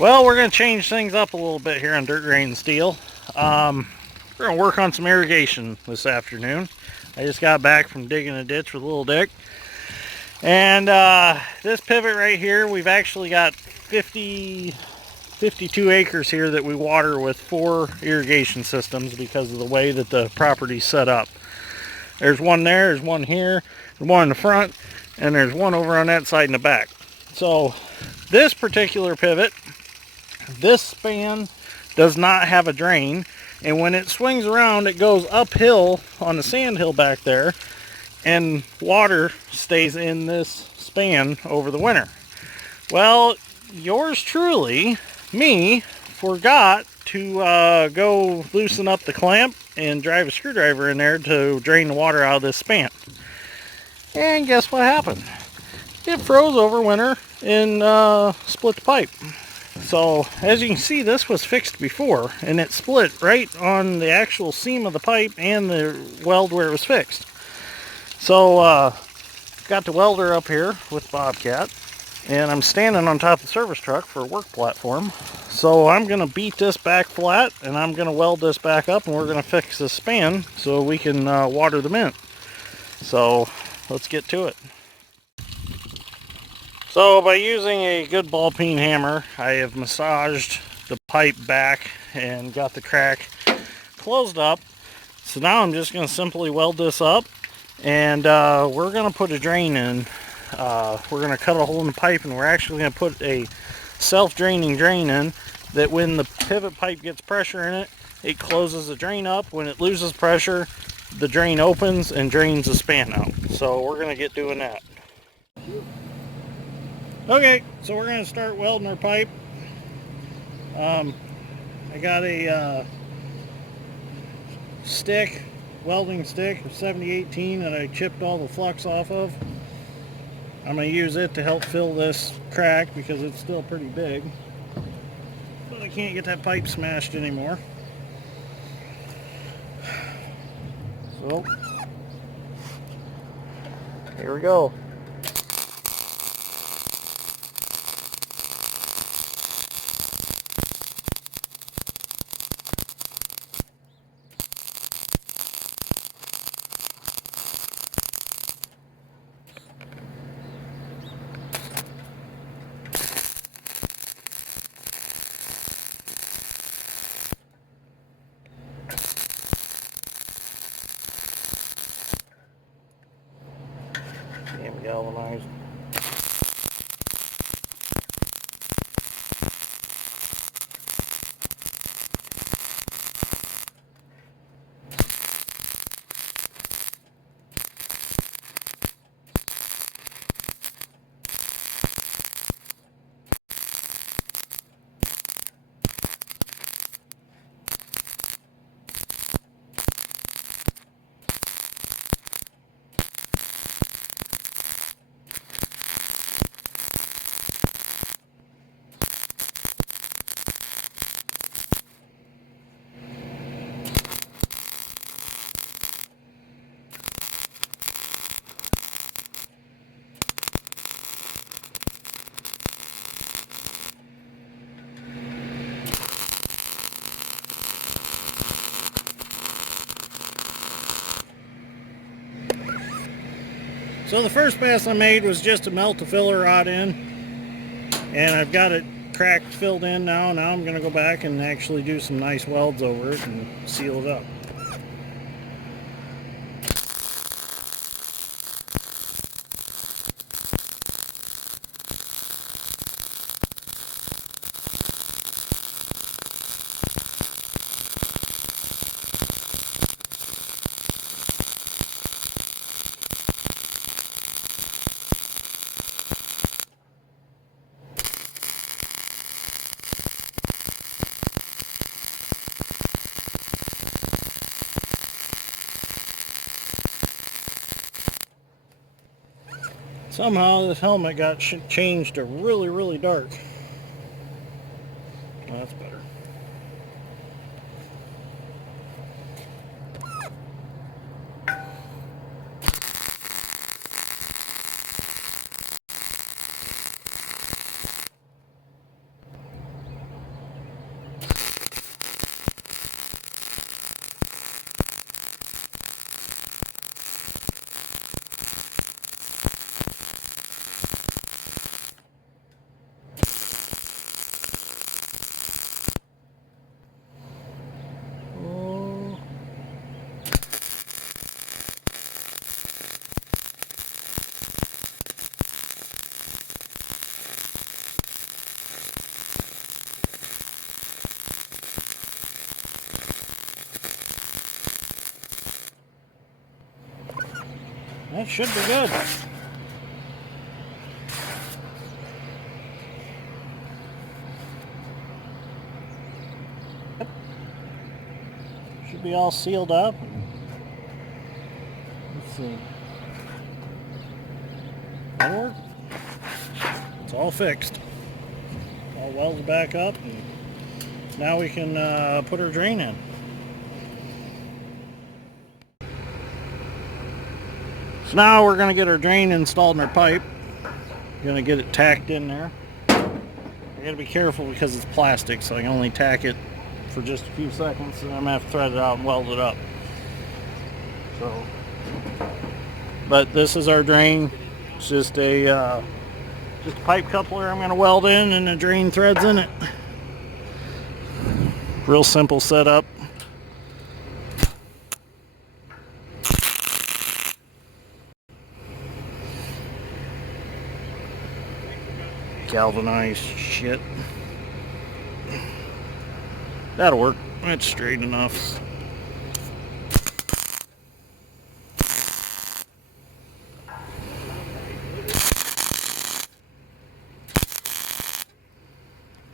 Well, we're going to change things up a little bit here on Dirt Grain Steel. We're going to work on some irrigation this afternoon. I just got back from digging a ditch with Little Dick. And this pivot right here, we've actually got 52 acres here that we water with 4 irrigation systems because of the way that the property's set up. There's one there, there's one here, there's one in the front, and there's one over on that side in the back. So this particular pivot, this span does not have a drain, and when it swings around it goes uphill on the sand hill back there, and water stays in this span over the winter. Well, yours truly, me, forgot to go loosen up the clamp and drive a screwdriver in there to drain the water out of this span. And guess what happened? It froze over winter and split the pipe. So as you can see, this was fixed before, and it split right on the actual seam of the pipe and the weld where it was fixed. So got the welder up here with Bobcat, and I'm standing on top of the service truck for a work platform. So I'm going to beat this back flat, and I'm going to weld this back up, and we're going to fix this span so we can water the mint. So let's get to it. So by using a good ball peen hammer, I have massaged the pipe back and got the crack closed up. So now I'm just going to simply weld this up, and we're going to put a drain in. We're going to cut a hole in the pipe, and we're actually going to put a self-draining drain in that when the pivot pipe gets pressure in it, it closes the drain up. When it loses pressure, the drain opens and drains the span out. So we're going to get doing that. Okay, so we're going to start welding our pipe. I got a welding stick, a 7018 that I chipped all the flux off of. I'm going to use it to help fill this crack because it's still pretty big. But I can't get that pipe smashed anymore. So, here we go. And galvanized. So the first pass I made was just to melt the filler rod in, and I've got it cracked, filled in now. Now I'm going to go back and actually do some nice welds over it and seal it up. Somehow this helmet got changed to really dark. Well, that's better. That should be good. Yep. Should be all sealed up. Let's see. That'll work. It's all fixed. All welded back up, and now we can put our drain in. So now we're going to get our drain installed in our pipe. We're going to get it tacked in there. I got to be careful because it's plastic, so I can only tack it for just a few seconds, and I'm going to have to thread it out and weld it up. So, but this is our drain. It's just a pipe coupler I'm going to weld in, and the drain threads in it. Real simple setup. Galvanized shit. That'll work. That's straight enough.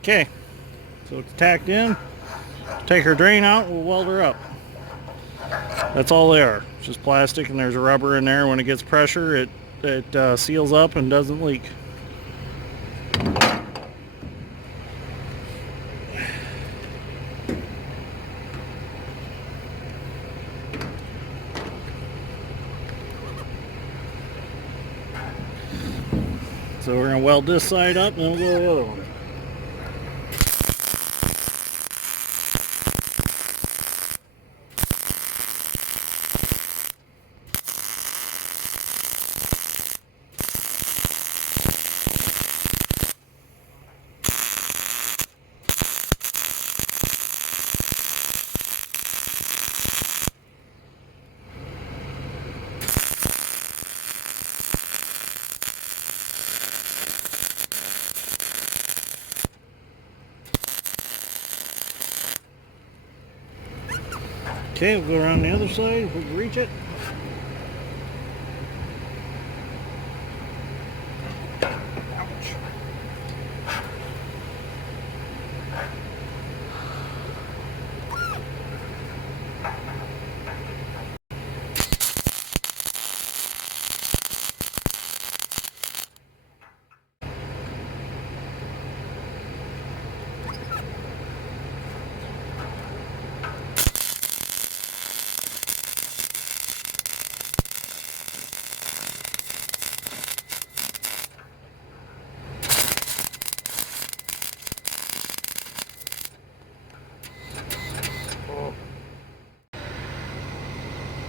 Okay, so it's tacked in. Take her drain out, we'll weld her up. That's all they are. It's just plastic, and there's a rubber in there. When it gets pressure, it seals up and doesn't leak. So we're going to weld this side up, and then we'll go to the other one. Okay, we'll go around the other side if we can reach it. Ouch.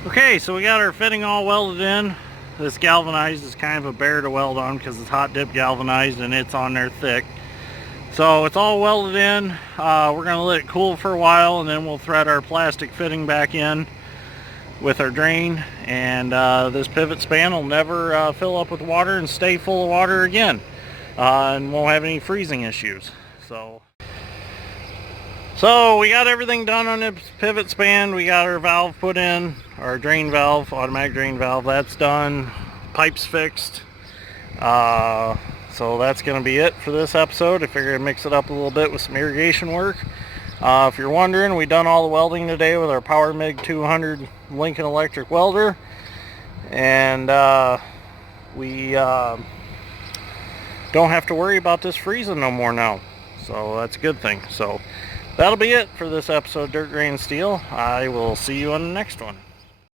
Okay, so we got our fitting all welded in. This galvanized is kind of a bear to weld on because it's hot dip galvanized and it's on there thick. So it's all welded in. We're going to let it cool for a while, and then we'll thread our plastic fitting back in with our drain. And this pivot span will never fill up with water and stay full of water again. And won't have any freezing issues. So we got everything done on this pivot span. We got our valve put in, our drain valve, automatic drain valve, that's done. Pipes fixed. So that's going to be it for this episode. I figured I'd mix it up a little bit with some irrigation work. If you're wondering, we done all the welding today with our Power MIG 200 Lincoln electric welder. And we don't have to worry about this freezing no more now. So that's a good thing. So that'll be it for this episode of Dirt Grain Steel. I will see you on the next one.